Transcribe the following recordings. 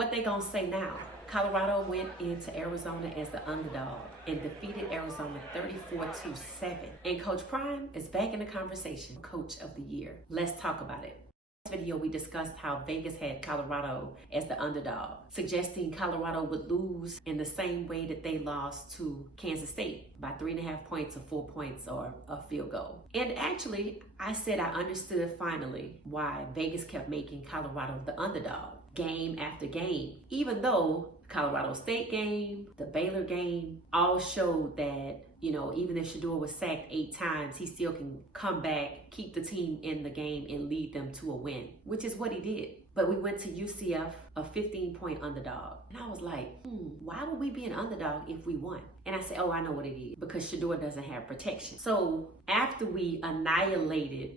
What they gonna say now? Colorado went into Arizona as the underdog and defeated Arizona 34-7. And Coach Prime is back in the conversation, Coach of the Year. Let's talk about it. In this video, we discussed how Vegas had Colorado as the underdog, suggesting Colorado would lose in the same way that they lost to Kansas State by 3.5 points or 4 points or a field goal. And actually, I said I understood finally why Vegas kept making Colorado the underdog game after game, even though Colorado State game, the Baylor game, all showed that, even if Shedeur was sacked 8 times, he still can come back, keep the team in the game, and lead them to a win, which is what he did. But we went to UCF, a 15-point underdog. And I was like, why would we be an underdog if we won? And I said, oh, I know what it is, because Shedeur doesn't have protection. So after we annihilated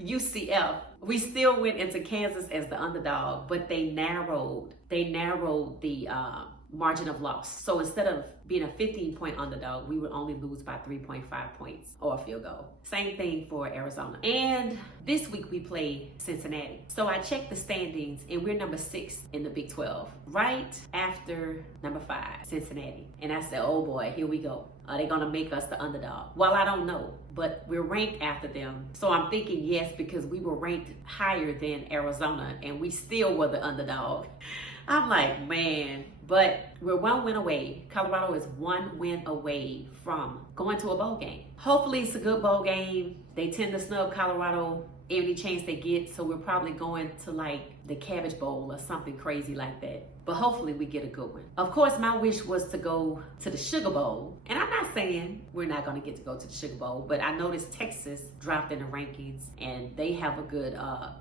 UCF, we still went into Kansas as the underdog, but they narrowed the margin of loss. So instead of being a 15-point underdog, we would only lose by 3.5 points or a field goal. Same thing for Arizona. And this week we play Cincinnati. So I checked the standings and we're number 6 in the Big 12, right after number 5, Cincinnati. And I said, oh boy, here we go. Are they gonna make us the underdog? Well, I don't know, but we're ranked after them. So I'm thinking yes, because we were ranked higher than Arizona and we still were the underdog. I'm like, man, but we're 1 win away. Colorado is 1 win away from going to a bowl game. Hopefully it's a good bowl game. They tend to snub Colorado every chance they get, so we're probably going to like the Cabbage Bowl or something crazy like that. But hopefully we get a good one. Of course, my wish was to go to the Sugar Bowl. And I'm not saying we're not gonna get to go to the Sugar Bowl, but I noticed Texas dropped in the rankings and they have a good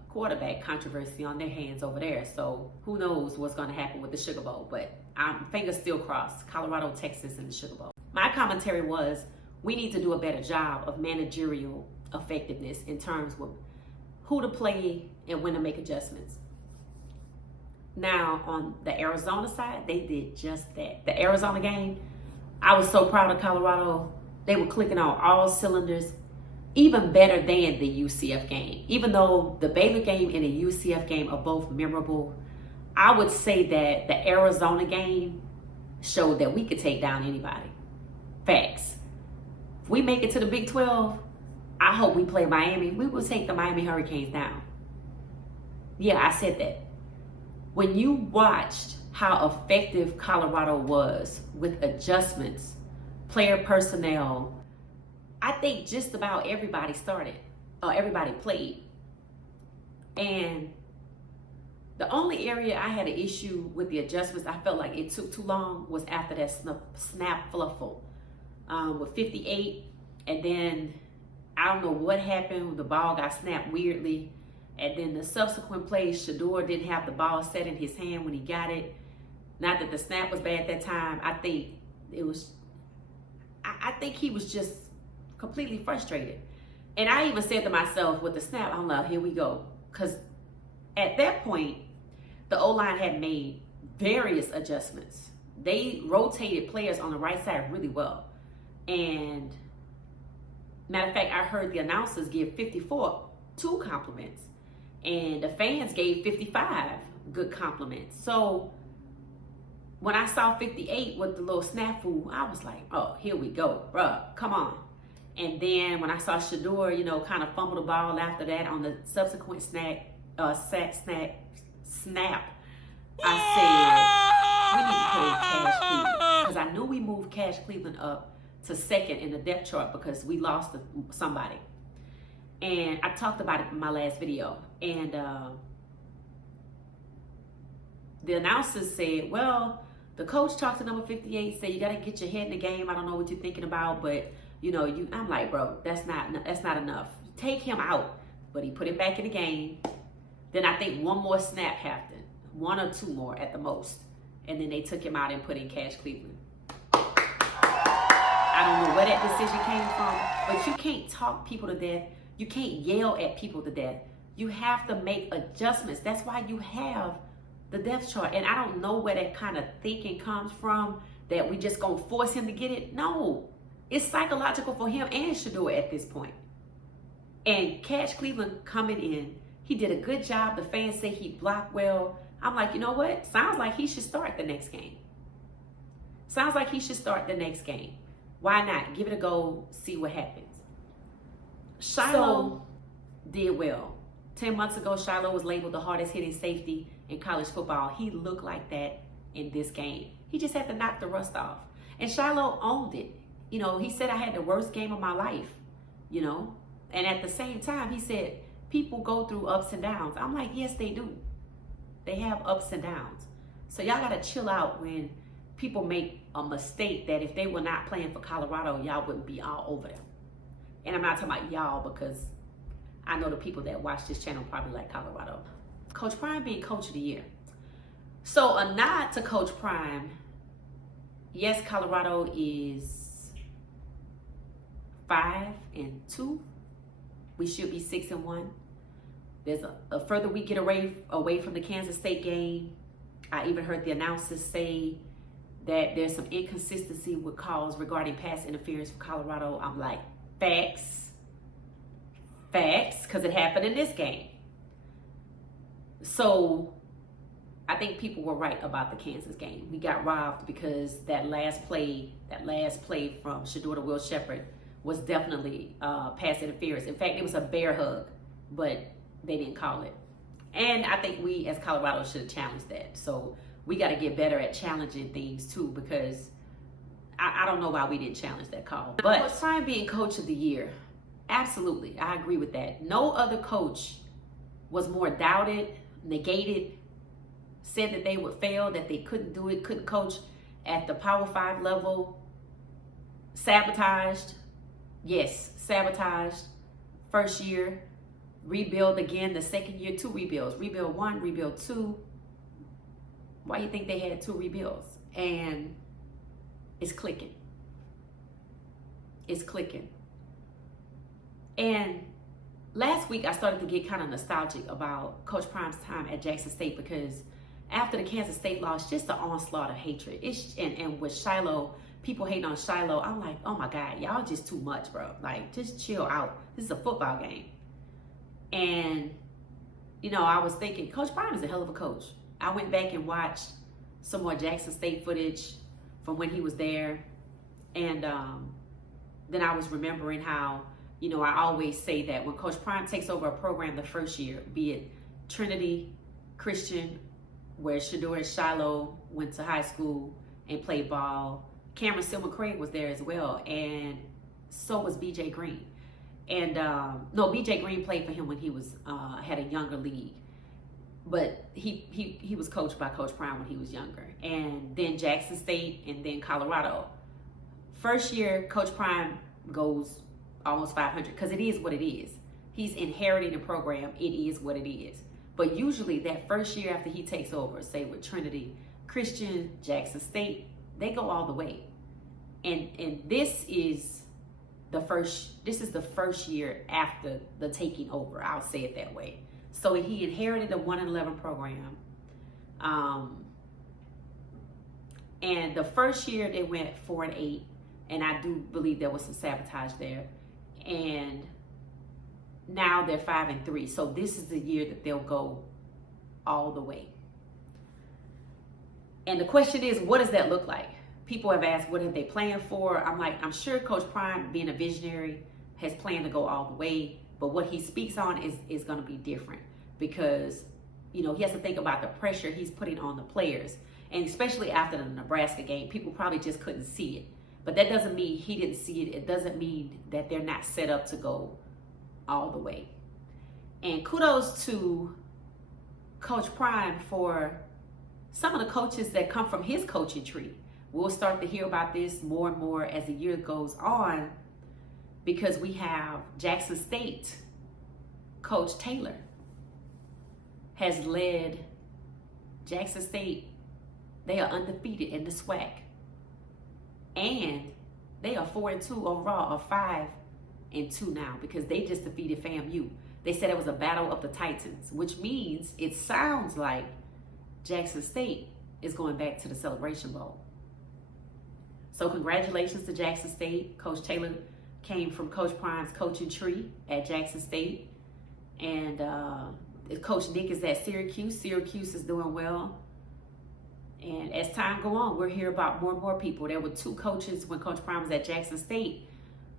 quarterback controversy on their hands over there. So who knows what's gonna happen with the Sugar Bowl, but I'm fingers still crossed. Colorado, Texas, and the Sugar Bowl. My commentary was, we need to do a better job of managerial effectiveness in terms of who to play and when to make adjustments. Now, on the Arizona side, they did just that. The Arizona game, I was so proud of Colorado. They were clicking on all cylinders, even better than the UCF game. Even though the Baylor game and the UCF game are both memorable, I would say that the Arizona game showed that we could take down anybody. Facts. If we make it to the Big 12, I hope we play Miami. We will take the Miami Hurricanes down. Yeah, I said that. When you watched how effective Colorado was with adjustments, player personnel, I think just about everybody everybody played. And the only area I had an issue with the adjustments, I felt like it took too long, was after that snap fluffle with 58. And then I don't know what happened. The ball got snapped weirdly. And then the subsequent plays, Shedeur didn't have the ball set in his hand when he got it. Not that the snap was bad at that time. I think he was just completely frustrated. And I even said to myself with the snap, I'm like, here we go. Because at that point, the O-line had made various adjustments. They rotated players on the right side really well. And matter of fact, I heard the announcers give 54 2 compliments. And the fans gave 55 good compliments. So when I saw 58 with the little snafu, I was like, oh, here we go, bruh, come on. And then when I saw Shedeur, kind of fumble the ball after that on the subsequent snap, I said, we need to play Cash Cleveland. Because I knew we moved Cash Cleveland up to 2nd in the depth chart because we lost somebody. And I talked about it in my last video. And the announcers said, well, the coach talked to number 58, said you got to get your head in the game. I don't know what you're thinking about, but I'm like, bro, that's not enough. Take him out. But he put him back in the game. Then I think one more snap happened, 1 or 2 more at the most. And then they took him out and put in Cash Cleveland. I don't know where that decision came from, but you can't talk people to death. You can't yell at people to death. You have to make adjustments. That's why you have the depth chart. And I don't know where that kind of thinking comes from, that we just gonna force him to get it. No, it's psychological for him and Shedeur at this point. And Cash Cleveland coming in, he did a good job. The fans say he blocked well. I'm like, you know what? Sounds like he should start the next game. Sounds like he should start the next game. Why not? Give it a go, see what happens. Shiloh did well. 10 months ago, Shiloh was labeled the hardest hitting safety in college football. He looked like that in this game. He just had to knock the rust off. And Shiloh owned it. You know, he said, I had the worst game of my life, you know. And at the same time, he said, people go through ups and downs. I'm like, yes, they do. They have ups and downs. So y'all got to chill out when people make a mistake that if they were not playing for Colorado, y'all wouldn't be all over them. And I'm not talking about y'all because I know the people that watch this channel probably like Colorado. Coach Prime being Coach of the Year. So a nod to Coach Prime. Yes, Colorado is 5-2. We should be 6-1. There's a further we get away from the Kansas State game. I even heard the announcers say that there's some inconsistency with calls regarding pass interference for Colorado. I'm like, facts, because it happened in this game. So I think people were right about the Kansas game. We got robbed because that last play from Shedeur to Will Shepherd was definitely pass interference. In fact, it was a bear hug, but they didn't call it. And I think we as Colorado should have challenged that. So we got to get better at challenging things too, because I don't know why we didn't challenge that call. But Coach Prime being Coach of the Year, absolutely, I agree with that. No other coach was more doubted, negated, said that they would fail, that they couldn't do it, couldn't coach at the Power 5 level, sabotaged. Yes, sabotaged. First year, rebuild again. The second year, 2 rebuilds. Rebuild 1, rebuild 2. Why do you think they had 2 rebuilds? And it's clicking. It's clicking. And last week, I started to get kind of nostalgic about Coach Prime's time at Jackson State, because after the Kansas State loss, just the onslaught of hatred. And with Shiloh, people hating on Shiloh, I'm like, oh my God, y'all just too much, bro. Like, just chill out. This is a football game. And, you know, I was thinking, Coach Prime is a hell of a coach. I went back and watched some more Jackson State footage from when he was there. And then I was remembering how, you know, I always say that when Coach Prime takes over a program the first year, be it Trinity Christian, where Shedeur and Shiloh went to high school and played ball. Cameron Silver Craig was there as well, and so was BJ Green. And no, BJ Green played for him when he was had a younger league, but he was coached by Coach Prime when he was younger. And then Jackson State, and then Colorado. First year, Coach Prime goes almost 500 because it is what it is. He's inheriting a program. It is what it is. But usually that first year after he takes over, say with Trinity Christian, Jackson State, they go all the way. And this is the first year after the taking over. I'll say it that way. So he inherited a 1-11 program. And the first year they went 4-8, and I do believe there was some sabotage there. And now they're 5-3. So this is the year that they'll go all the way. And the question is, what does that look like? People have asked, what have they planned for? I'm like, I'm sure Coach Prime, being a visionary, has planned to go all the way. But what he speaks on is going to be different, because, you know, he has to think about the pressure he's putting on the players. And especially after the Nebraska game, people probably just couldn't see it. But that doesn't mean he didn't see it. It doesn't mean that they're not set up to go all the way. And kudos to Coach Prime for some of the coaches that come from his coaching tree. We'll start to hear about this more and more as the year goes on, because we have Jackson State. Coach Taylor has led Jackson State. They are undefeated in the SWAC. And they are 4-2 overall, or 5-2 now, because they just defeated FAMU. They said it was a battle of the Titans, which means it sounds like Jackson State is going back to the Celebration Bowl. So congratulations to Jackson State. Coach Taylor came from Coach Prime's coaching tree at Jackson State. And Coach Nick is at Syracuse. Syracuse is doing well. And as time go on, we'll hear about more and more people. There were 2 coaches when Coach Prime was at Jackson State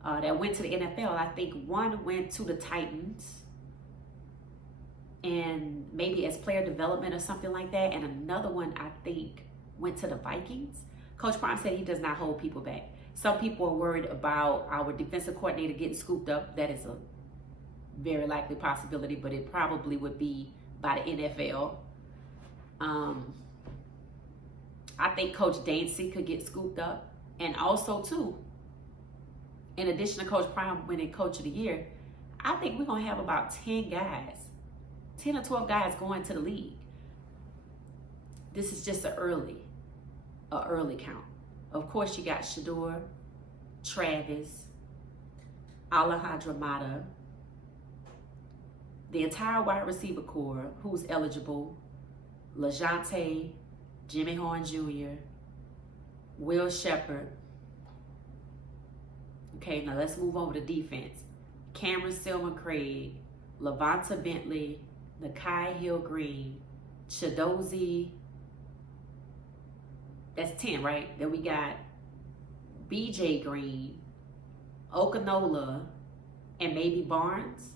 that went to the NFL. I think one went to the Titans, and maybe as player development or something like that. And another one, I think, went to the Vikings. Coach Prime said he does not hold people back. Some people are worried about our defensive coordinator getting scooped up. That is a very likely possibility, but it probably would be by the NFL. I think Coach Dancy could get scooped up. And also, too, in addition to Coach Prime winning Coach of the Year, I think we're going to have about 10 guys, 10 or 12 guys going to the league. This is just an early count. Of course, you got Shedeur, Travis, Alejandro Mata, the entire wide receiver core who's eligible, LaJohntay, Jimmy Horn Jr., Will Shepherd. Okay, now let's move over to defense. Cameron Silver Craig, Lavonta Bentley, Nakai Hill Green, Chidozie. That's 10, right? Then we got BJ Green, Okanola, and maybe Barnes.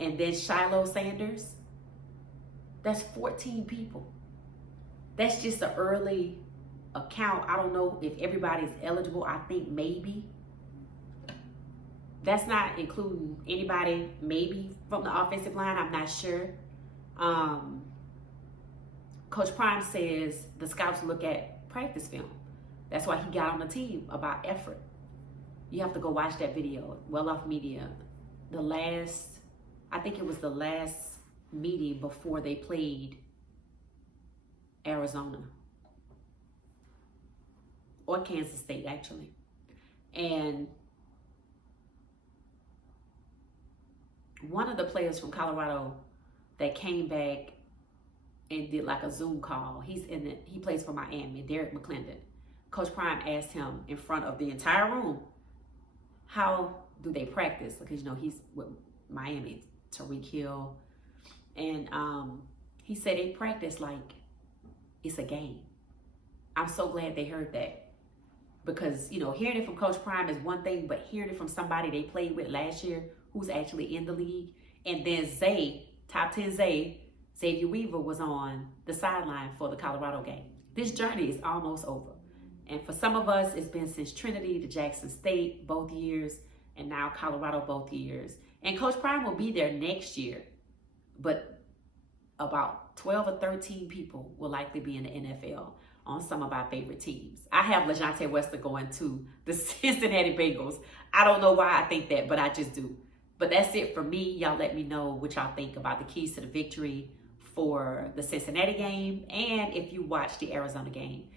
And then Shiloh Sanders. That's 14 people. That's just an early account. I don't know if everybody's eligible. I think maybe. That's not including anybody maybe from the offensive line. I'm not sure. Coach Prime says the scouts look at practice film. That's why he got on the team about effort. You have to go watch that video. Well Off Media. I think it was the last meeting before they played Arizona. Or Kansas State, actually. And one of the players from Colorado that came back and did like a Zoom call, he plays for Miami, Derek McClendon. Coach Prime asked him in front of the entire room, how do they practice? Because, he's with Miami, Tyreek Hill. And he said they practice like it's a game. I'm so glad they heard that. Because, hearing it from Coach Prime is one thing, but hearing it from somebody they played with last year who's actually in the league. And then top 10 Xavier Weaver was on the sideline for the Colorado game. This journey is almost over. And for some of us, it's been since Trinity to Jackson State both years, and now Colorado both years. And Coach Prime will be there next year, but about 12 or 13 people will likely be in the NFL on some of our favorite teams. I have LaJohntay Wester going to the Cincinnati Bengals. I don't know why I think that, but I just do. But that's it for me. Y'all let me know what y'all think about the keys to the victory for the Cincinnati game. And if you watched the Arizona game,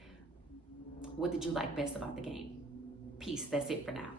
what did you like best about the game? Peace. That's it for now.